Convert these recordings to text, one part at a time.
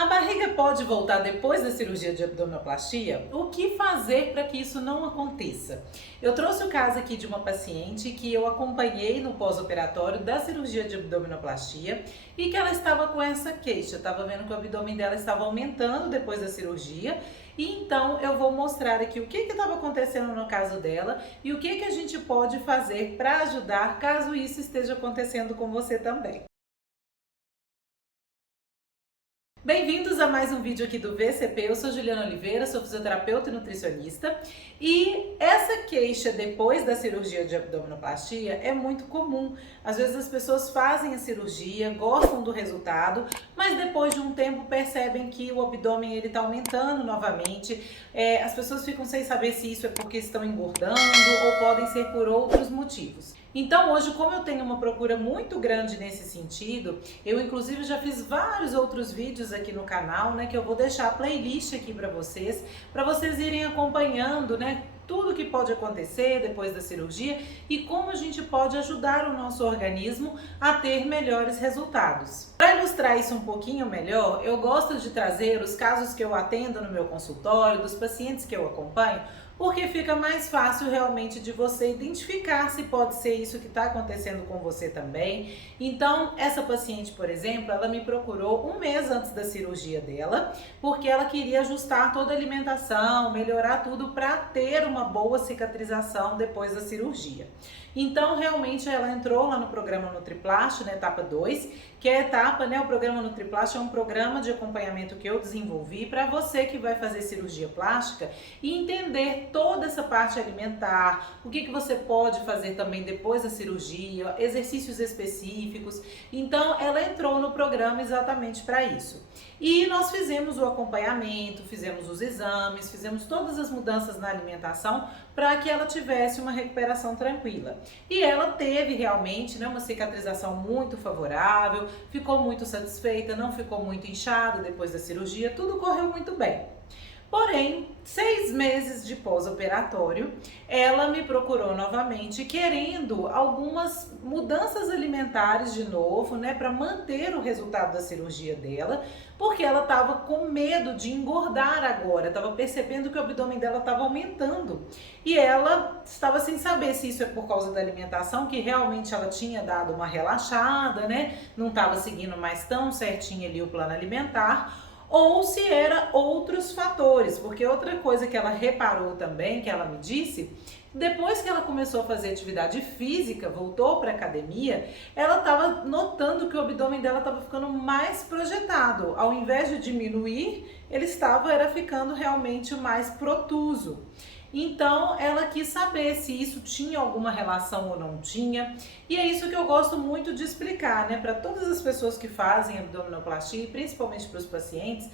A barriga pode voltar depois da cirurgia de abdominoplastia? O que fazer para que isso não aconteça? Eu trouxe o caso aqui de uma paciente que eu acompanhei no pós-operatório da cirurgia de abdominoplastia e que ela estava com essa queixa, estava vendo que o abdômen dela estava aumentando depois da cirurgia. E então eu vou mostrar aqui o que estava acontecendo no caso dela e o que a gente pode fazer para ajudar caso isso esteja acontecendo com você também. Bem-vindos a mais um vídeo aqui do VCP. Eu sou Juliana Oliveira, sou fisioterapeuta e nutricionista, e essa queixa depois da cirurgia de abdominoplastia é muito comum. Às vezes as pessoas fazem a cirurgia, gostam do resultado, mas depois de um tempo percebem que o abdômen ele está aumentando novamente. As pessoas ficam sem saber se isso é porque estão engordando ou podem ser por outros motivos. Então hoje, como eu tenho uma procura muito grande nesse sentido, eu inclusive já fiz vários outros vídeos aqui no canal, né, que eu vou deixar a playlist aqui para vocês irem acompanhando, né, tudo que pode acontecer depois da cirurgia e como a gente pode ajudar o nosso organismo a ter melhores resultados. Para ilustrar isso um pouquinho melhor, eu gosto de trazer os casos que eu atendo no meu consultório, dos pacientes que eu acompanho, porque fica mais fácil realmente de você identificar se pode ser isso que está acontecendo com você também. Então, essa paciente, por exemplo, ela me procurou um mês antes da cirurgia dela, porque ela queria ajustar toda a alimentação, melhorar tudo para ter uma boa cicatrização depois da cirurgia. Então, realmente, ela entrou lá no programa NutriPlast, na etapa 2, que é a etapa, né, o programa NutriPlast é um programa de acompanhamento que eu desenvolvi para você que vai fazer cirurgia plástica e entender toda essa parte alimentar, o que você pode fazer também depois da cirurgia, exercícios específicos. Então, ela entrou no programa exatamente para isso. E nós fizemos o acompanhamento, fizemos os exames, fizemos todas as mudanças na alimentação para que ela tivesse uma recuperação tranquila. E ela teve realmente, né, uma cicatrização muito favorável, ficou muito satisfeita, não ficou muito inchada depois da cirurgia, tudo correu muito bem. Porém, 6 meses de pós-operatório, ela me procurou novamente querendo algumas mudanças alimentares de novo, né, para manter o resultado da cirurgia dela, porque ela estava com medo de engordar agora, estava percebendo que o abdômen dela estava aumentando. E ela estava sem saber se isso é por causa da alimentação, que realmente ela tinha dado uma relaxada, né, não estava seguindo mais tão certinho ali o plano alimentar, ou se era outros fatores, porque outra coisa que ela reparou também, que ela me disse, depois que ela começou a fazer atividade física, voltou para a academia, ela estava notando que o abdômen dela estava ficando mais projetado, ao invés de diminuir, ele era ficando realmente mais protuso. Então, ela quis saber se isso tinha alguma relação ou não tinha, e é isso que eu gosto muito de explicar, né, para todas as pessoas que fazem abdominoplastia, e principalmente para os pacientes,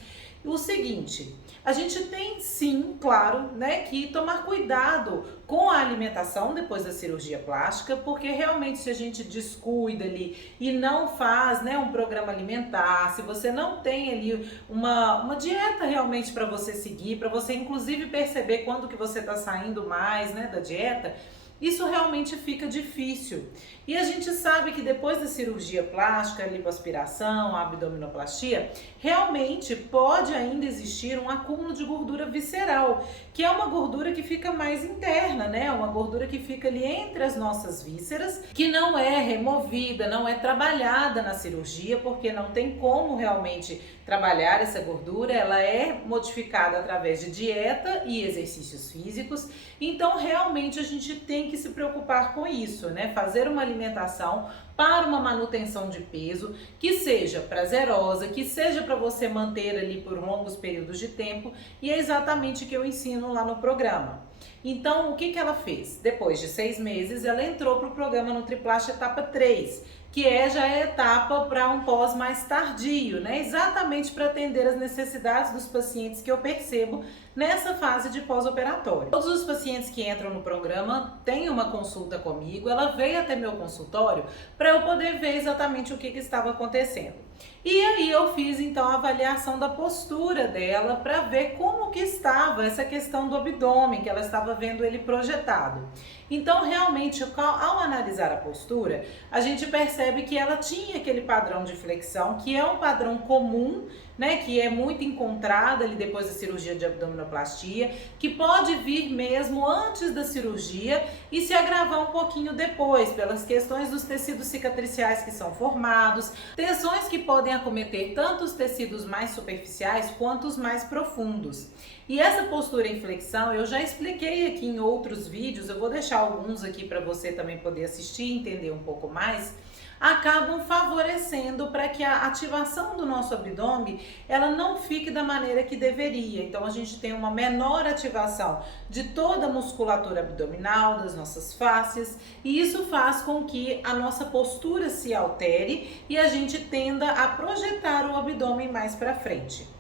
o seguinte: a gente tem sim, claro, né, que tomar cuidado com a alimentação depois da cirurgia plástica, porque realmente se a gente descuida ali e não faz, né, um programa alimentar, se você não tem ali uma dieta realmente para você seguir, para você inclusive perceber quando que você está saindo mais, né, da dieta, isso realmente fica difícil. E a gente sabe que depois da cirurgia plástica, a lipoaspiração, a abdominoplastia, realmente pode ainda existir um acúmulo de gordura visceral, que é uma gordura que fica mais interna, né? Uma gordura que fica ali entre as nossas vísceras, que não é removida, não é trabalhada na cirurgia, porque não tem como realmente trabalhar essa gordura, ela é modificada através de dieta e exercícios físicos. Então, realmente a gente tem que se preocupar com isso, né? Fazer uma alimentação para uma manutenção de peso que seja prazerosa, que seja para você manter ali por longos períodos de tempo, e é exatamente o que eu ensino lá no programa. Então, o que ela fez? Depois de 6 meses, ela entrou para o programa NutriPlast etapa 3, que já é a etapa para um pós mais tardio, né? Exatamente para atender as necessidades dos pacientes que eu percebo nessa fase de pós-operatório. Todos os pacientes que entram no programa têm uma consulta comigo, ela veio até meu consultório para eu poder ver exatamente o que estava acontecendo. E aí eu fiz então a avaliação da postura dela para ver como que estava essa questão do abdômen, que ela estava vendo ele projetado. Então, realmente, ao analisar a postura, a gente percebe que ela tinha aquele padrão de flexão, que é um padrão comum, né, que é muito encontrado ali depois da cirurgia de abdominoplastia, que pode vir mesmo antes da cirurgia e se agravar um pouquinho depois, pelas questões dos tecidos cicatriciais que são formados, tensões que podem acometer tanto os tecidos mais superficiais quanto os mais profundos. E essa postura em flexão eu já expliquei aqui em outros vídeos, eu vou deixar alguns aqui para você também poder assistir e entender um pouco mais, acabam favorecendo para que a ativação do nosso abdômen ela não fique da maneira que deveria. Então a gente tem uma menor ativação de toda a musculatura abdominal, das nossas fáscias, e isso faz com que a nossa postura se altere e a gente tenda a projetar o abdômen mais para frente.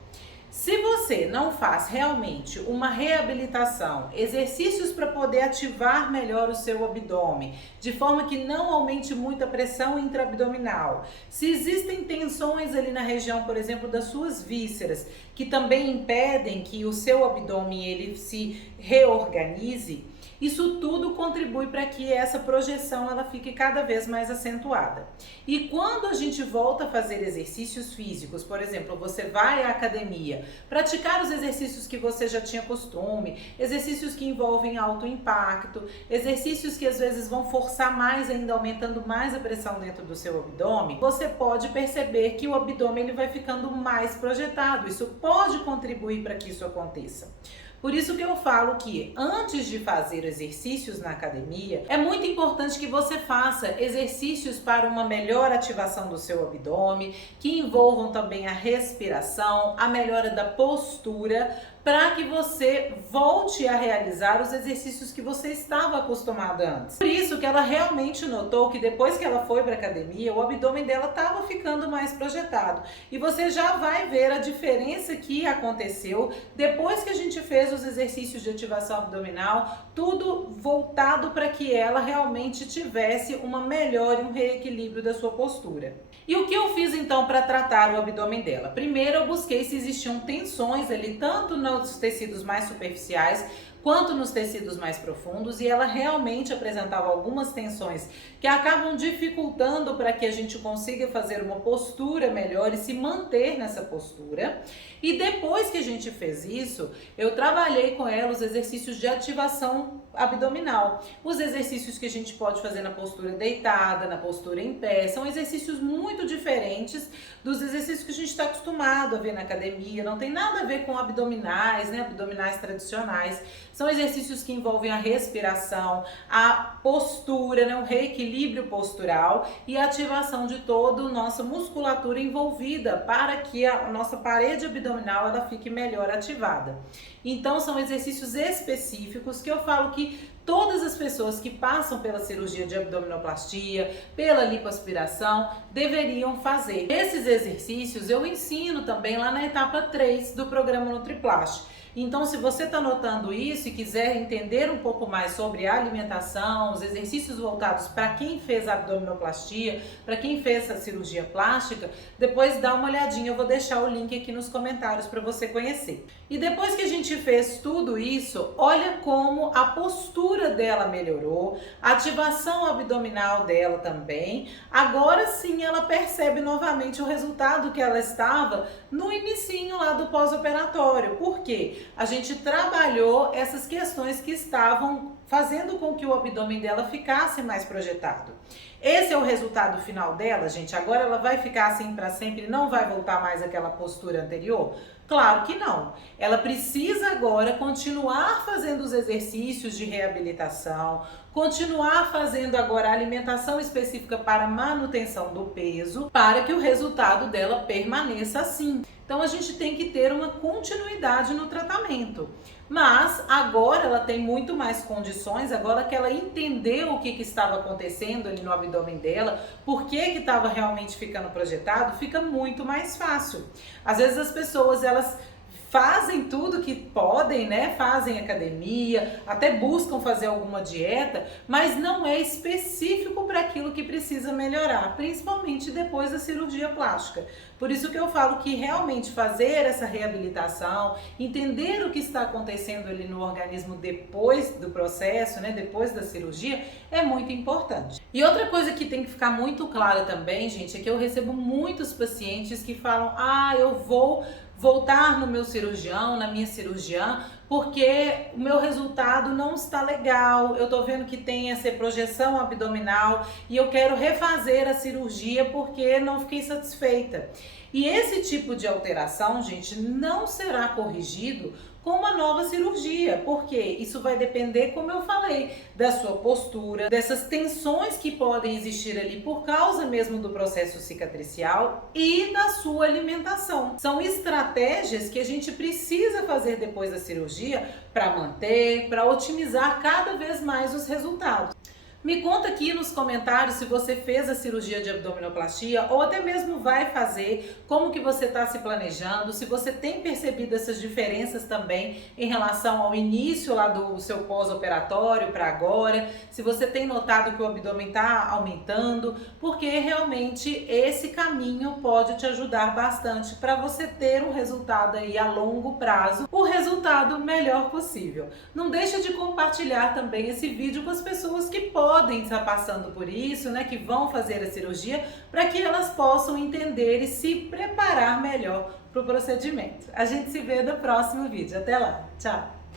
Se você não faz realmente uma reabilitação, exercícios para poder ativar melhor o seu abdômen, de forma que não aumente muito a pressão intraabdominal, se existem tensões ali na região, por exemplo, das suas vísceras, que também impedem que o seu abdômen ele se reorganize, isso tudo contribui para que essa projeção ela fique cada vez mais acentuada. E quando a gente volta a fazer exercícios físicos, por exemplo, você vai à academia, praticar os exercícios que você já tinha costume, exercícios que envolvem alto impacto, exercícios que às vezes vão forçar mais ainda, aumentando mais a pressão dentro do seu abdômen, você pode perceber que o abdômen ele vai ficando mais projetado. Isso pode contribuir para que isso aconteça. Por isso que eu falo que antes de fazer exercícios na academia, é muito importante que você faça exercícios para uma melhor ativação do seu abdômen, que envolvam também a respiração, a melhora da postura, para que você volte a realizar os exercícios que você estava acostumada antes. Por isso que ela realmente notou que depois que ela foi para a academia, o abdômen dela estava ficando mais projetado. E você já vai ver a diferença que aconteceu depois que a gente fez os exercícios de ativação abdominal, tudo voltado para que ela realmente tivesse uma melhora e um reequilíbrio da sua postura. E o que eu fiz então para tratar o abdômen dela? Primeiro eu busquei se existiam tensões ali, tanto nos tecidos mais superficiais quanto nos tecidos mais profundos, e ela realmente apresentava algumas tensões que acabam dificultando para que a gente consiga fazer uma postura melhor e se manter nessa postura. E depois que a gente fez isso, eu trabalhei com ela os exercícios de ativação abdominal. Os exercícios que a gente pode fazer na postura deitada, na postura em pé, são exercícios muito diferentes dos exercícios que a gente está acostumado a ver na academia, não tem nada a ver com abdominais, né? Abdominais tradicionais. São exercícios que envolvem a respiração, a postura, né? Um reequilíbrio postural e a ativação de toda a nossa musculatura envolvida para que a nossa parede abdominal ela fique melhor ativada. Então são exercícios específicos que eu falo que todas as pessoas que passam pela cirurgia de abdominoplastia, pela lipoaspiração, deveriam fazer. Esses exercícios eu ensino também lá na etapa 3 do programa NutriPlast. Então, se você está notando isso e quiser entender um pouco mais sobre a alimentação, os exercícios voltados para quem fez a abdominoplastia, para quem fez a cirurgia plástica, depois dá uma olhadinha, eu vou deixar o link aqui nos comentários para você conhecer. E depois que a gente fez tudo isso, olha como a postura dela melhorou, a ativação abdominal dela também. Agora sim ela percebe novamente o resultado que ela estava no inicinho lá do pós-operatório. Por quê? A gente trabalhou essas questões que estavam fazendo com que o abdômen dela ficasse mais projetado. Esse é o resultado final dela, gente. Agora ela vai ficar assim para sempre, não vai voltar mais àquela postura anterior? Claro que não. Ela precisa agora continuar fazendo os exercícios de reabilitação, continuar fazendo agora a alimentação específica para manutenção do peso, para que o resultado dela permaneça assim. Então a gente tem que ter uma continuidade no tratamento. Mas agora ela tem muito mais condições, agora que ela entendeu o que estava acontecendo ali no abdômen dela, por que estava realmente ficando projetado, fica muito mais fácil. Às vezes as pessoas elas fazem tudo que podem, né? Fazem academia, até buscam fazer alguma dieta, mas não é específico para aquilo que precisa melhorar, principalmente depois da cirurgia plástica. Por isso que eu falo que realmente fazer essa reabilitação, entender o que está acontecendo ali no organismo depois do processo, né, depois da cirurgia, é muito importante. E outra coisa que tem que ficar muito clara também, gente, é que eu recebo muitos pacientes que falam: eu vou voltar no meu cirurgião, na minha cirurgiã, porque o meu resultado não está legal, eu tô vendo que tem essa projeção abdominal e eu quero refazer a cirurgia porque não fiquei satisfeita. E esse tipo de alteração, gente, não será corrigido com uma nova cirurgia, porque isso vai depender, como eu falei, da sua postura, dessas tensões que podem existir ali por causa mesmo do processo cicatricial e da sua alimentação. São estratégias que a gente precisa fazer depois da cirurgia para manter, para otimizar cada vez mais os resultados. Me conta aqui nos comentários se você fez a cirurgia de abdominoplastia ou até mesmo vai fazer, como que você está se planejando, se você tem percebido essas diferenças também em relação ao início lá do seu pós-operatório para agora, se você tem notado que o abdômen está aumentando, porque realmente esse caminho pode te ajudar bastante para você ter um resultado aí a longo prazo, o resultado melhor possível. Não deixa de compartilhar também esse vídeo com as pessoas que podem estar passando por isso, né, que vão fazer a cirurgia, para que elas possam entender e se preparar melhor para o procedimento. A gente se vê no próximo vídeo. Até lá. Tchau!